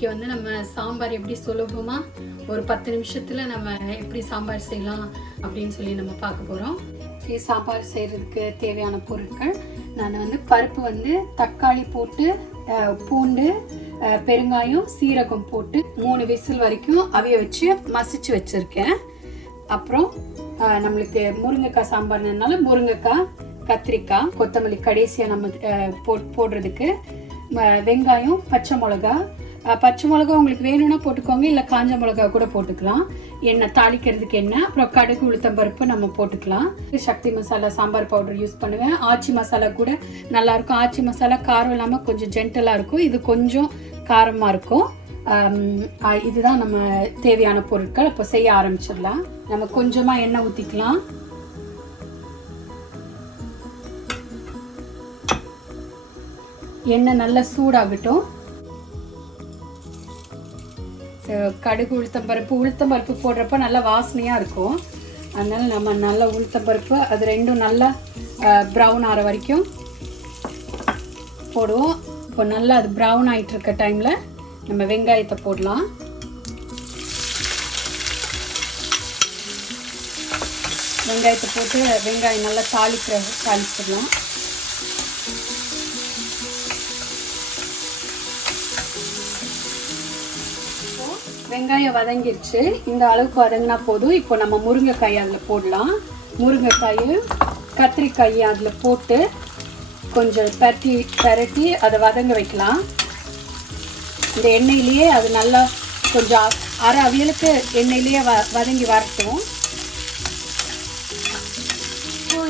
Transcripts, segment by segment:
இன்னைக்கு வந்து நம்ம சாம்பார் எப்படி சுலபமாக ஒரு 10 நிமிஷத்தில் நம்ம எப்படி சாம்பார் செய்யலாம் அப்படின்னு சொல்லி நம்ம பார்க்க போகிறோம். சாம்பார் செய்கிறதுக்கு தேவையான பொருட்கள், நான் வந்து பருப்பு வந்து தக்காளி போட்டு பூண்டு பெருங்காயம் சீரகம் போட்டு 3 விசில் வரைக்கும் அவிய வச்சு மசிச்சு வச்சுருக்கேன். அப்புறம் நம்மளுக்கு முருங்கைக்காய் சாம்பார்னால முருங்கைக்காய், கத்திரிக்காய், கொத்தமல்லி கடைசியாக நம்ம போடுறதுக்கு, வெங்காயம், பச்சை மிளகா உங்களுக்கு வேணும்னா போட்டுக்கோங்க, இல்லை காஞ்ச மிளகா கூட போட்டுக்கலாம். எண்ணெய் தாளிக்கிறதுக்கு எண்ணெய், அப்புறம் கடுகு உளுத்தம்பருப்பு நம்ம போட்டுக்கலாம். சக்தி மசாலா சாம்பார் பவுடர் யூஸ் பண்ணுவேன். ஆச்சி மசாலா கூட நல்லாயிருக்கும். ஆச்சி மசாலா காரம் இல்லாமல் கொஞ்சம் ஜென்டலாக இருக்கும், இது கொஞ்சம் காரமாக இருக்கும். இதுதான் நம்ம தேவையான பொருட்கள். இப்போ செய்ய ஆரம்பிச்சிடலாம். நம்ம கொஞ்சமாக எண்ணெய் ஊற்றிக்கலாம். எண்ணெய் நல்லா சூடாகட்டும். கடுகு உளுத்தம்பருப்பு போடுறப்ப நல்லா வாசனையாக இருக்கும். அதனால நம்ம நல்லா உளுத்தம்பருப்பு அது ரெண்டும் நல்லா ப்ரௌன் ஆகிற வரைக்கும் போடுவோம். இப்போ நல்லா அது ப்ரௌன் ஆகிட்டு இருக்க டைமில் நம்ம வெங்காயத்தை போடலாம். வெங்காயத்தை போட்டு வெங்காயம் நல்லா தாளிச்சிடலாம். வெங்காயம் வதங்கிடுச்சு. இந்த அளவுக்கு வதங்கினா போதும். இப்போ நம்ம முருங்கைக்காய் அதில் போடலாம். முருங்கைக்காய், கத்திரிக்காய் அதில் போட்டு கொஞ்சம் பரட்டி அதை வதங்க வைக்கலாம். இந்த எண்ணெயிலேயே அது நல்லா கொஞ்சம் அரை அவியலுக்கு எண்ணெயிலேயே வதங்கி வரட்டும்.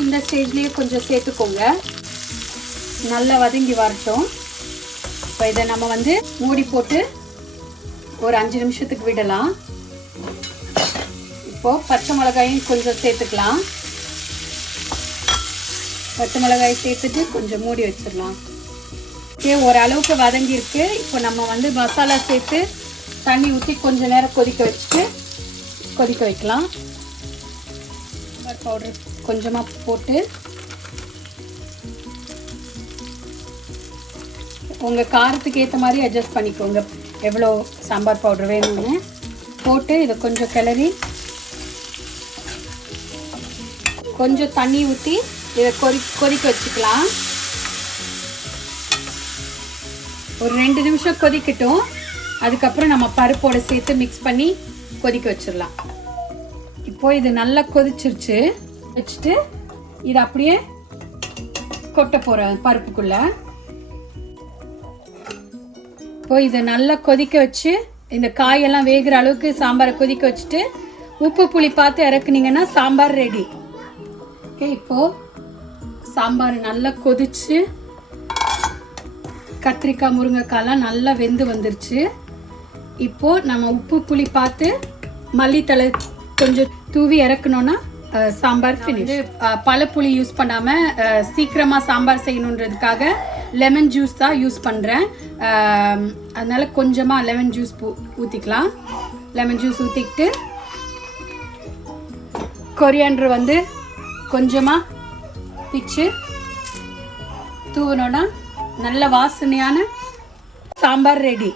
இந்த ஸ்டேஜ்லேயே கொஞ்சம் சேர்த்துக்கோங்க. நல்லா வதங்கி வரட்டும். இப்போ இதை நம்ம வந்து மூடி போட்டு ஒரு 5 நிமிஷத்துக்கு விடலாம். இப்போது பச்சை மிளகாயும் கொஞ்சம் சேர்த்துக்கலாம். பச்சை மிளகாய் சேர்த்துட்டு கொஞ்சம் மூடி வச்சிடலாம். ஓரளவுக்கு வதங்கியிருக்கு. இப்போ நம்ம வந்து மசாலா சேர்த்து தண்ணி ஊற்றி கொஞ்சம் நேரம் கொதிக்க வைக்கலாம். சாம்பார் பவுடர் கொஞ்சமாக போட்டு உங்கள் காரத்துக்கு ஏற்ற மாதிரி அட்ஜஸ்ட் பண்ணிக்கோங்க. எவ்வளோ சாம்பார் பவுடர் வேணும்னு போட்டு இதை கொஞ்சம் கிளறி கொஞ்சம் தண்ணி ஊற்றி இதை கொதிக்க வச்சுக்கலாம். ஒரு 2 நிமிஷம் கொதிக்கட்டும். அதுக்கப்புறம் நம்ம பருப்போடு சேர்த்து மிக்ஸ் பண்ணி கொதிக்க வச்சிடலாம். இப்போது இது நல்லா கொதிச்சிருச்சு. வச்சுட்டு இதை அப்படியே கொட்ட போகிறேன் பருப்புக்குள்ளே. இப்போ இதை நல்லா கொதிக்க வச்சு இந்த காயெல்லாம் வேகிற அளவுக்கு சாம்பாரை கொதிக்க வச்சுட்டு உப்பு புளி பார்த்து இறக்குனீங்கன்னா சாம்பார் ரெடி. ஓகே, இப்போது சாம்பார் நல்லா கொதிச்சு கத்திரிக்காய் முருங்கைக்காய்லாம் நல்லா வெந்து வந்துருச்சு. இப்போது நம்ம உப்பு புளி பார்த்து மல்லித்தலை கொஞ்சம் தூவி இறக்கணுன்னா சாம்பார் ஃபினிஷ். பல புளி யூஸ் பண்ணாமல் சீக்கிரமாக சாம்பார் செய்யணுன்றதுக்காக லெமன் ஜூஸ் தான் யூஸ் பண்ணுறேன். அதனால் கொஞ்சமாக லெமன் ஜூஸ் ஊற்றிக்கலாம். லெமன் ஜூஸ் ஊற்றிக்கிட்டு கொரியாண்டர் வந்து கொஞ்சமாக பிச்சு தூவினோன்னா நல்ல வாசனையான சாம்பார் ரெடி.